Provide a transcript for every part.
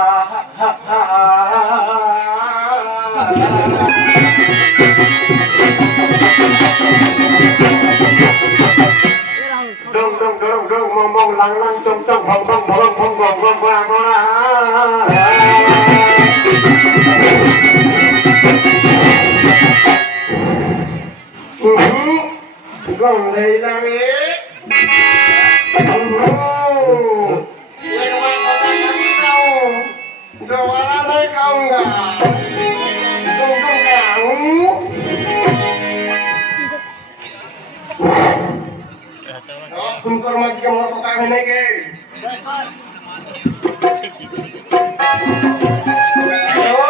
Đông đông đông đông mong mong lăng lăng trong trong hồng hồng hồng hồng hồng hồng hồng còn thầy là nghe đồ ăn đây không à không không gạo không có mà chỉ có một cái này kì alo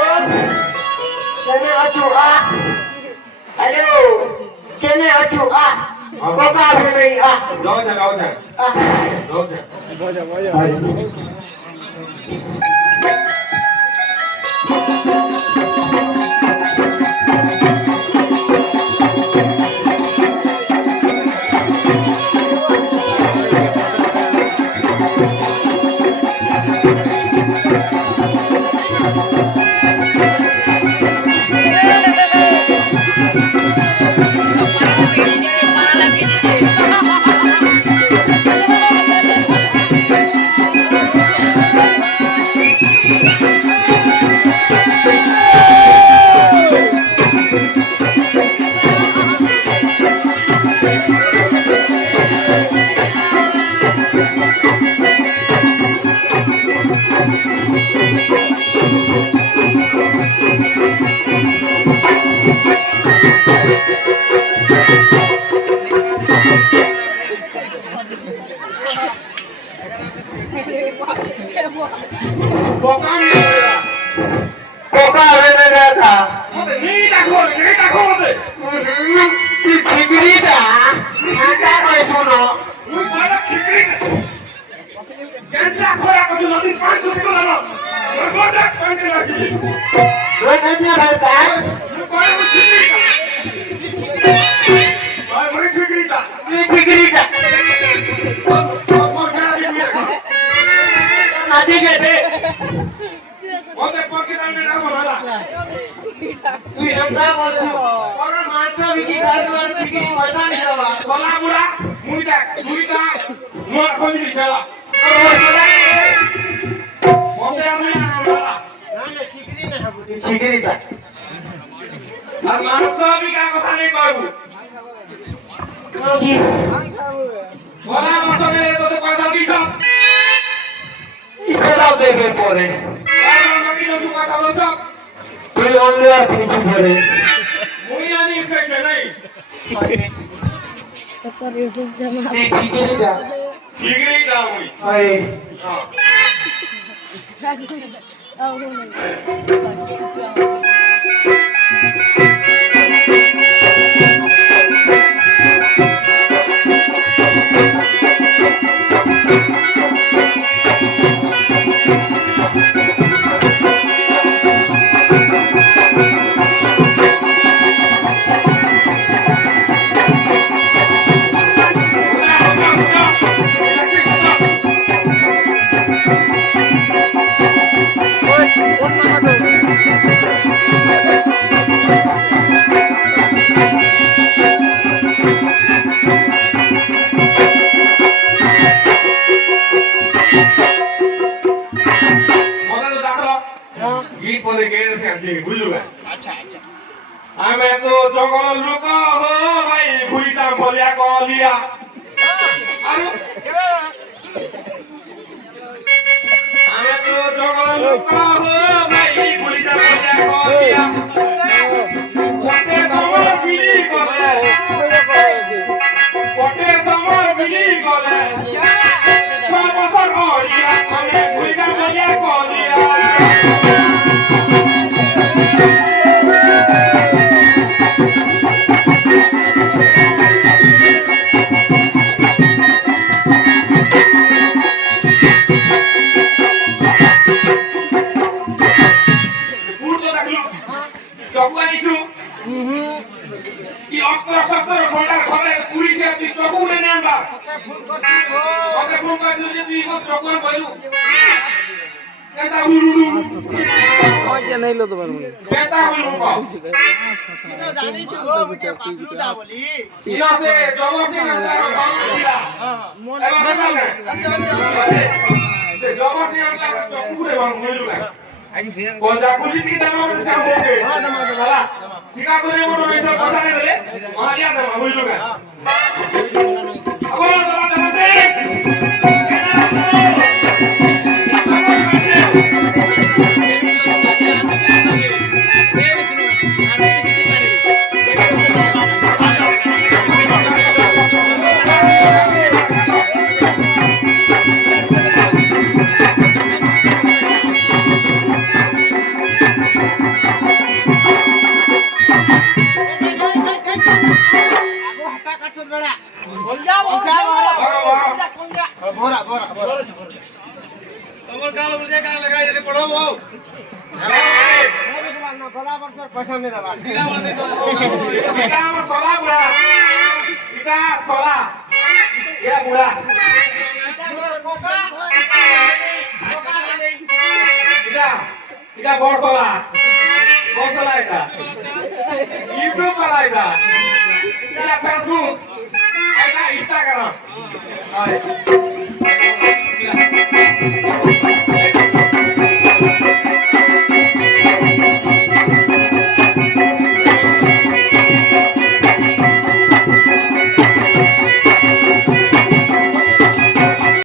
cái này ở chỗ à alo cái này ở chỗ à có cái này à rồi rồi তুই আমরা বলছো ওর মাছ বিক্রি করে আর ঠিক পয়সা নিয়ে যাবা বলা বুড়া মুইটা মোর খোঁজ দি খেলা মতে আমি না না ঠিকই না হবো ঠিকইটা আর মাছ বিক্রি কথা নেই কইবো কি বলা মত মেরে তো পয়সা দিছ ইকরাও দেবে পরে আর আমি তো কথা বলছ তুই অন্য আর কিছু ধরে মুই আনি ফেকে নাই কত ইউটিউব জমা ঠিকইটা মুই আরে আমি তো জঙ্গল লোক হো ভাই ভুইটা বলিয়া কলিয়া আমি তো জঙ্গল লোক হো ভাই ভুইটা বলিয়া কলিয়া পটে সমর বিলি গলে সব বছর হইয়া আমি ভুইটা বলিয়া কলিয়া এটা উড়ুড়ু আমাকে নাইলো তো পারবো এটা উড়ুড়ু কও কিন্তু জানিছো গো বুঝে পাসলুটা বলি ঠিক আছে জবসি না সব দিলা মনে আচ্ছা জবসি না চকুরে বান হইলো না কোন জাকুলি কি দাম আছে সাম বলবে সালা শিকা করে মোড় এটা কথা নে রে মারিয়া দাম হইলো না আগো দাদা জামাতে তোমার কাল বুঝে কাল লাগাই রে পড়াবো গলা বছর পয়সা নে দাদা এটা আমার সলা বুড়া এটা সলা এ বুড়া এটা বড়সলা বড়সলা এটা ইউটিউব করা এটা এটা ফেসবুক এটা ইনস্টাগ্রাম